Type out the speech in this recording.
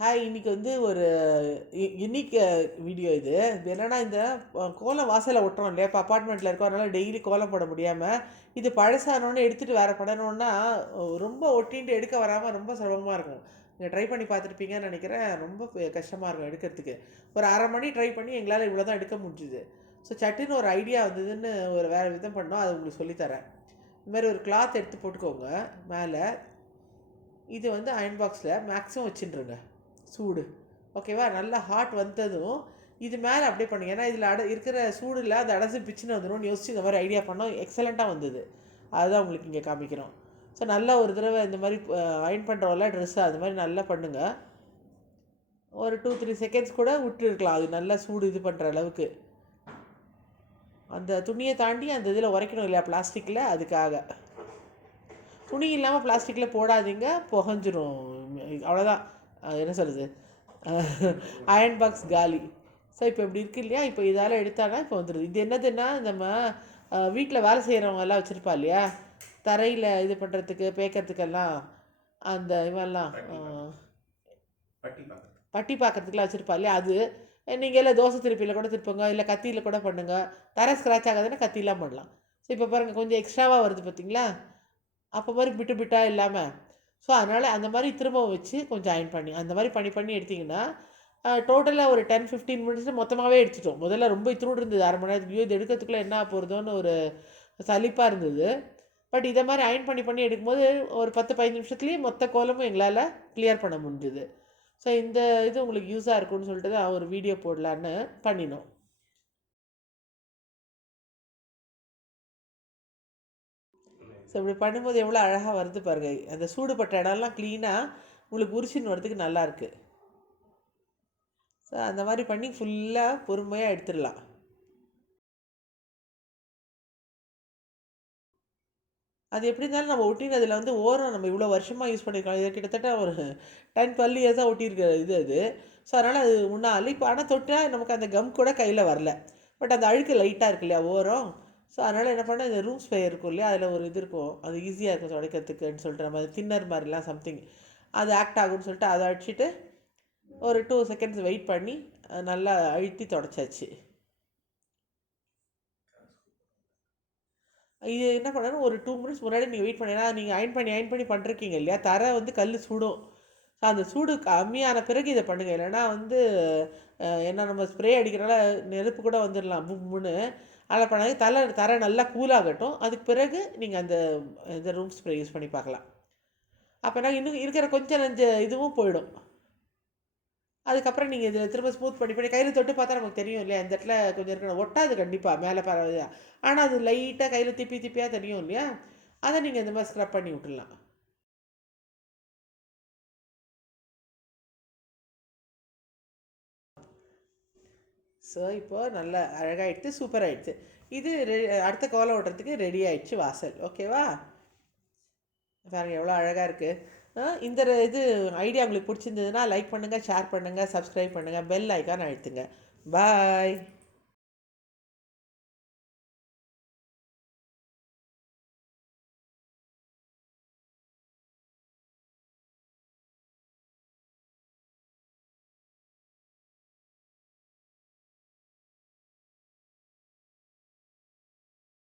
Hi, இன்னைக்கு வந்து ஒரு யுனிக் வீடியோ இது. இது என்னன்னா, இந்த கோலம் வாசல்ல ஒட்டுறோம் இல்லையா? இப்போ அப்பார்ட்மெண்ட்டில் இருக்கோம், அதனால டெய்லி கோலம் போட முடியாமல் இது பழசானோன்னு எடுத்துகிட்டு வேறு பண்ணணுன்னா ரொம்ப ஒட்டின்ட்டு எடுக்க வராமல் ரொம்ப சிரமமாக இருக்கும். நீங்கள் ட்ரை பண்ணி பார்த்துருப்பீங்கன்னு நினைக்கிறேன். ரொம்ப கஷ்டமாக இருக்கும் எடுக்கிறதுக்கு. ஒரு அரை மணி ட்ரை பண்ணி எங்களால் இவ்வளோ தான் எடுக்க முடிஞ்சுது. ஸோ சட்டுன்னு ஒரு ஐடியா வந்ததுன்னு ஒரு வேறு விதம் பண்ணோம். அது உங்களுக்கு சொல்லித்தரேன். இந்த மாதிரி ஒரு கிளாத் எடுத்து போட்டுக்கோங்க மேலே. இது வந்து அயன் பாக்ஸில் மேக்ஸிமம் வச்சுட்டுருங்க சூடு. ஓகேவா? நல்லா ஹாட் வந்ததும் இது மேலே அப்படியே பண்ணுங்க. ஏன்னா இதில் இருக்கிற சூடில் அந்த அடைச்சி பிச்சுன்னு வந்துடும்னு யோசிச்சு இந்த மாதிரி ஐடியா பண்ணோம். எக்ஸலண்ட்டாக வந்தது. அதுதான் உங்களுக்கு இங்கே காமிக்கிறோம். ஸோ நல்லா ஒரு தடவை இந்த மாதிரி அயன் பண்ணுறோம்ல ட்ரெஸ்ஸு, அது மாதிரி நல்லா பண்ணுங்கள். ஒரு 2-3 செகண்ட்ஸ் கூட விட்டுருக்கலாம். அது நல்லா சூடு இது பண்ணுற அளவுக்கு. அந்த துணியை தாண்டி அந்த இதில் உரைக்கணும் இல்லையா பிளாஸ்டிக்கில், அதுக்காக. துணி இல்லாமல் பிளாஸ்டிக்கில் போடாதீங்க, புகஞ்சிரும். அவ்வளோதான். என்ன சொல்கிறது, அயன் பாக்ஸ் காலி. ஸோ இப்போ இப்படி இருக்கு இல்லையா? இப்போ இதால் எடுத்தாங்கன்னா இப்போ வந்துடுது. இது என்னதுன்னா, நம்ம வீட்டில் வேலை செய்கிறவங்க எல்லாம் வச்சுருப்பா இல்லையா, தரையில் இது பண்ணுறதுக்கு பேக்கிறதுக்கெல்லாம் அந்த இவெல்லாம் பட்டி பார்க்குறதுக்குலாம் வச்சுருப்பா இல்லையா, அது நீங்கள் எல்லாம் தோசை திருப்பியில் கூட திருப்புங்க, இல்லை கத்தியில் கூட பண்ணுங்கள். தரை ஸ்க்ராட்ச் ஆகாதுன்னா கத்திலாம் பண்ணலாம். ஸோ இப்போ பாருங்கள், கொஞ்சம் எக்ஸ்ட்ராவாக வருது பார்த்தீங்களா? அப்போ மாதிரி பிட்டு பிட்டாக இல்லாமல். ஸோ அதனால் அந்த மாதிரி திரும்ப வச்சு கொஞ்சம் அயன் பண்ணி அந்த மாதிரி பண்ணி எடுத்திங்கன்னா டோட்டலாக ஒரு 10-15 மினிட்ஸில் மொத்தமாகவே எடுத்துட்டோம். முதல்ல ரொம்ப இத்தினோடு இருந்தது, அரை மணி நேரத்துக்கு இது எடுக்கிறதுக்குள்ளே என்ன போகிறதோன்னு ஒரு சலிப்பாக இருந்தது. பட் இதை மாதிரி அயன் பண்ணி எடுக்கும்போது ஒரு 10-15 நிமிஷத்துலேயே மொத்த கோலமும் எங்களால் கிளியர் பண்ண முடிஞ்சுது. ஸோ இந்த இது உங்களுக்கு யூஸாக இருக்கும்னு சொல்லிட்டு தான் ஒரு வீடியோ போடலான்னு பண்ணினோம். ஸோ இப்படி பண்ணும்போது எவ்வளோ அழகாக வருது பாருங்கள். அந்த சூடுபட்ட இடம்லாம் க்ளீனாக உங்களுக்கு உரிச்சின்னு வரதுக்கு நல்லாயிருக்கு. ஸோ அந்த மாதிரி பண்ணி ஃபுல்லாக பொறுமையாக எடுத்துடலாம். அது எப்படி இருந்தாலும் நம்ம ஒட்டினதில் வந்து ஓரம் நம்ம இவ்வளோ வருஷமாக யூஸ் பண்ணியிருக்கோம். இதை கிட்டத்தட்ட ஒரு 10-12 இயர்ஸாக ஒட்டியிருக்க இது அது. ஸோ அதனால் அது முன்னால் இப்போ ஆனால் தொட்டால் நமக்கு அந்த கம் கூட கையில் வரல. பட் அந்த அழுக்கு லைட்டாக இருக்கு இல்லையா ஓரம். ஸோ அதனால் என்ன பண்ணால் இந்த ரூம் ஸ்ப்ரே இருக்கும் இல்லையா, அதில் ஒரு இது இருக்கும், அது ஈஸியாக இருக்கும் துடைக்கிறதுக்குன்னு சொல்லிட்டு, நம்ம தின்னர் மாதிரிலாம் சம்திங் அது ஆக்ட் ஆகும்னு சொல்லிட்டு அதை அடிச்சுட்டு ஒரு 2 செகண்ட்ஸ் வெயிட் பண்ணி நல்லா அழுத்தி தொடச்சாச்சு. இது என்ன பண்ணணும், ஒரு 2 மினிட்ஸ் முன்னாடி நீங்கள் வெயிட் பண்ணி, ஏன்னா நீங்கள் அயன் பண்ணி பண்ணிருக்கீங்க இல்லையா, தரை வந்து கல் சுடும். அந்த சூடு கம்மியான பிறகு இதை பண்ணுங்கள். இல்லைன்னா வந்து ஏன்னா நம்ம ஸ்ப்ரே அடிக்கிறனால நெருப்பு கூட வந்துடலாம் பும்முன்னு. அதில் பண்ணாங்க. தரை நல்லா கூலாகட்டும், அதுக்கு பிறகு நீங்கள் அந்த இந்த ரூம் ஸ்ப்ரே யூஸ் பண்ணி பார்க்கலாம். அப்போனா இன்னும் இருக்கிற கொஞ்சம் நஞ்ச இதுவும் போயிடும். அதுக்கப்புறம் நீங்கள் இதில் திரும்ப ஸ்மூத் பண்ணி கையில் தொட்டு பார்த்தா நமக்கு தெரியும் இல்லையா, இந்த இடத்துல கொஞ்சம் இருக்கணும், ஒட்டாது கண்டிப்பாக மேலே பரவாயில்ல. ஆனால் அது லைட்டாக கையில் திப்பியாக தெரியும் இல்லையா, அதை நீங்கள் இந்த மாதிரி ஸ்க்ரப் பண்ணி விட்டுடலாம். ஸோ இப்போது நல்லா அழகாகிடுச்சு, சூப்பர் ஆகிடுச்சு. இது அடுத்த கோலம் ஓட்டுறதுக்கு ரெடி ஆகிடுச்சு வாசல். ஓகேவா? பாருங்கள் எவ்வளோ அழகாக இருக்குது. இந்த இது ஐடியா உங்களுக்கு பிடிச்சிருந்ததுன்னா லைக் பண்ணுங்கள், ஷேர் பண்ணுங்கள், சப்ஸ்கிரைப் பண்ணுங்கள், பெல் ஐக்கான் அழுத்துங்க. பாய்.